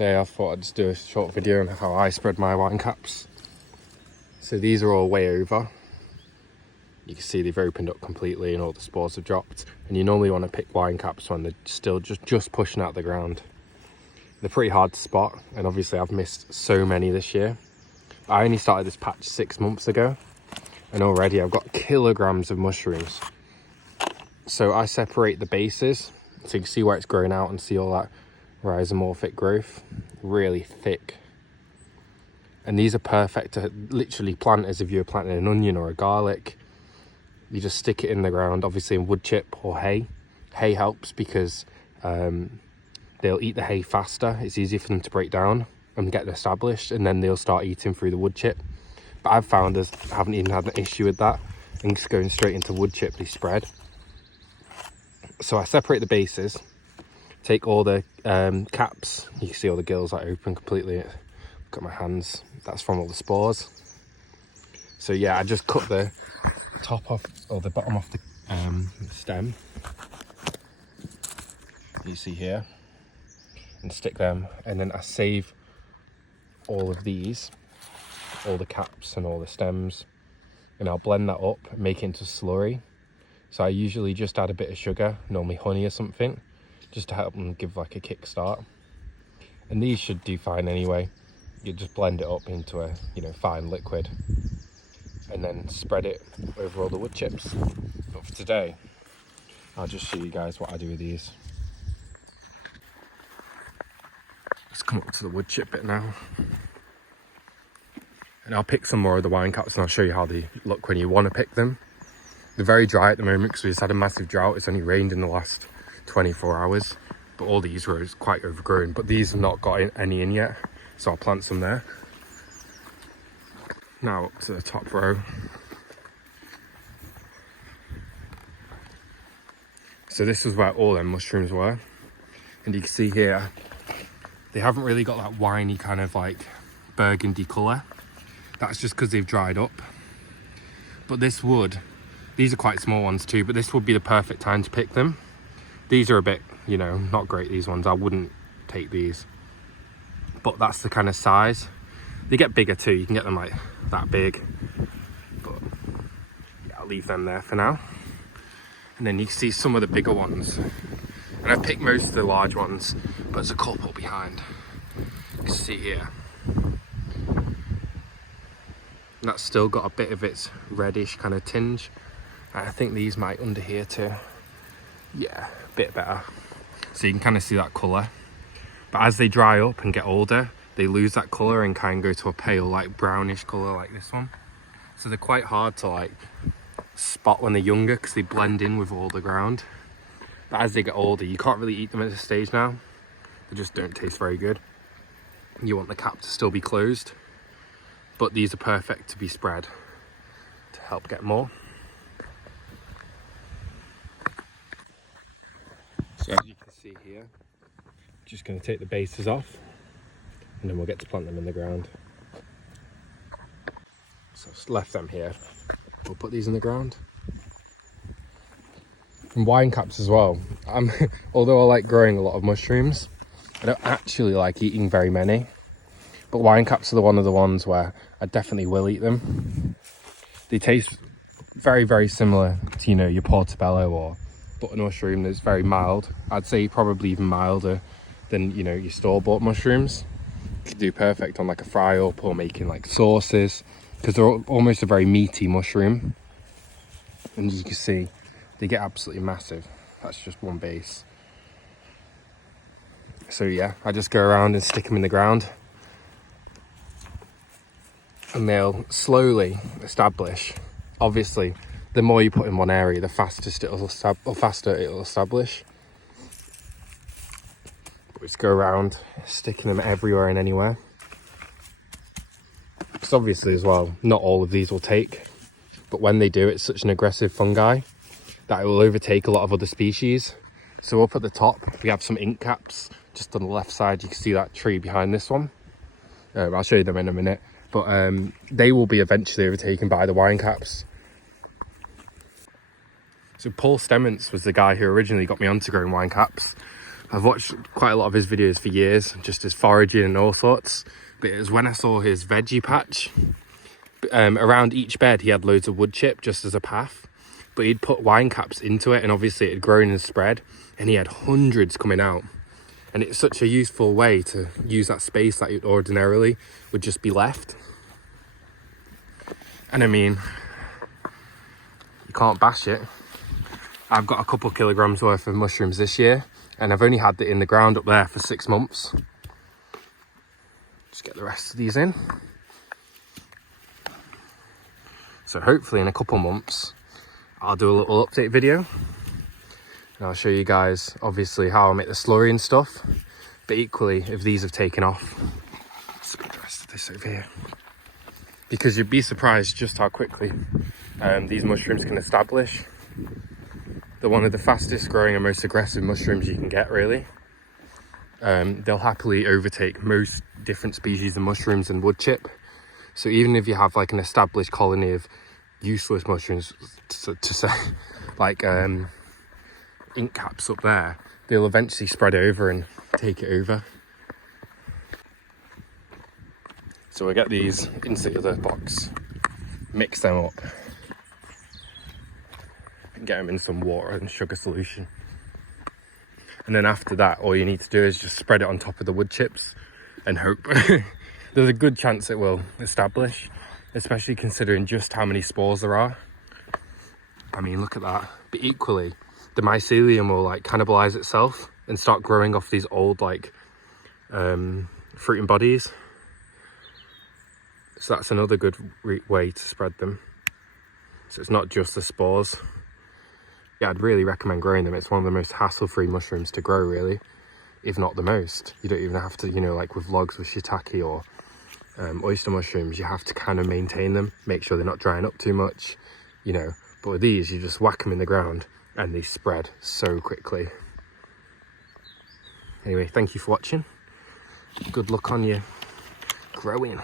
today I thought I'd just do a short video on how I spread my wine caps. So these are all way over. You can see they've opened up completely and all the spores have dropped. And you normally want to pick wine caps when they're still just pushing out the ground. They're pretty hard to spot, and obviously I've missed so many this year. I only started this patch 6 months ago, and already I've got kilograms of mushrooms. So I separate the bases, so you can see where it's growing out and see all that rhizomorphic growth, really thick. And these are perfect to literally plant as if you were planting an onion or a garlic. You just stick it in the ground, obviously in wood chip or hay. Hay helps because they'll eat the hay faster. It's easier for them to break down and get established, and then they'll start eating through the wood chip. But I've found I haven't even had an issue with that, and just going straight into wood chip, they spread. So I separate the bases, take all the caps. You can see all the gills are open completely. Look at my hands, that's from all the spores. So yeah, I just cut the top off, or the bottom off the stem, you see here, and stick them, and then I save all of these, all the caps and all the stems, and I'll blend that up and make it into slurry. So I usually just add a bit of sugar, normally honey or something, just to help them give like a kickstart. And these should do fine anyway. You just blend it up into a fine liquid, and then spread it over all the wood chips. But for today, I'll just show you guys what I do with these. Let's come up to the wood chip bit now. And I'll pick some more of the wine caps, and I'll show you how they look when you want to pick them. They're very dry at the moment because we just had a massive drought. It's only rained in the last 24 hours. But all these were quite overgrown. But these have not got any in yet, so I'll plant some there. Now up to the top row. So this is where all them mushrooms were. And you can see here, they haven't really got that winey kind of like burgundy colour. That's just because they've dried up. But this would, these are quite small ones too, but this would be the perfect time to pick them. These are a bit, not great, these ones. I wouldn't take these. But that's the kind of size. They get bigger too, you can get them like that big. But yeah, I'll leave them there for now. And then you can see some of the bigger ones. And I've picked most of the large ones, but there's a couple behind. You can see here. And that's still got a bit of its reddish kind of tinge. And I think these might under here too. Yeah, a bit better. So you can kind of see that colour. But as they dry up and get older, they lose that colour and kind of go to a pale, like brownish colour like this one. So they're quite hard to like spot when they're younger because they blend in with all the ground. But as they get older, you can't really eat them at this stage now. They just don't taste very good. You want the cap to still be closed. But these are perfect to be spread to help get more. So as you can see here, just going to take the bases off, and then we'll get to plant them in the ground. So I've just left them here. We'll put these in the ground. And wine caps as well. Although I like growing a lot of mushrooms, I don't actually like eating very many. But wine caps are one of the ones where I definitely will eat them. They taste very, very similar to, your portobello or button mushroom. That's very mild. I'd say probably even milder than, your store-bought mushrooms. You could do perfect on like a fry up or making like sauces, because they're almost a very meaty mushroom. And as you can see, they get absolutely massive. That's just one base. So yeah, I just go around and stick them in the ground. And they'll slowly establish. Obviously, the more you put in one area, the faster it'll establish. But we just go around, sticking them everywhere and anywhere. Because obviously as well, not all of these will take. But when they do, it's such an aggressive fungi that it will overtake a lot of other species. So up at the top, we have some ink caps. Just on the left side, you can see that tree behind this one. I'll show you them in a minute. But they will be eventually overtaken by the wine caps. So Paul Stements was the guy who originally got me onto growing wine caps. I've watched quite a lot of his videos for years, just his foraging and all sorts. But it was when I saw his veggie patch. Around each bed, he had loads of wood chip just as a path. But he'd put wine caps into it, and obviously it had grown and spread. And he had hundreds coming out. And it's such a useful way to use that space that you'd ordinarily would just be left. And I mean, you can't bash it. I've got a couple kilograms worth of mushrooms this year, and I've only had it in the ground up there for 6 months. Just get the rest of these in. So hopefully in a couple months, I'll do a little update video. And I'll show you guys, obviously, how I make the slurry and stuff. But equally, if these have taken off, let's put the rest of this over here. Because you'd be surprised just how quickly these mushrooms can establish. They're one of the fastest growing and most aggressive mushrooms you can get, really. They'll happily overtake most different species of mushrooms and wood chip. So even if you have like an established colony of useless mushrooms, to say, like ink caps up there, they'll eventually spread over and take it over. So we'll get these into the other box, mix them up, and get them in some water and sugar solution. And then after that, all you need to do is just spread it on top of the wood chips and hope. There's a good chance it will establish, especially considering just how many spores there are. I mean, look at that. But equally, the mycelium will like cannibalize itself and start growing off these old like fruiting bodies. So that's another good way to spread them. So it's not just the spores. Yeah, I'd really recommend growing them. It's one of the most hassle-free mushrooms to grow, really, if not the most. You don't even have to, you know, like with logs with shiitake or oyster mushrooms, you have to kind of maintain them, make sure they're not drying up too much, you know. But with these, you just whack them in the ground and they spread so quickly. Anyway, thank you for watching. Good luck on you growing.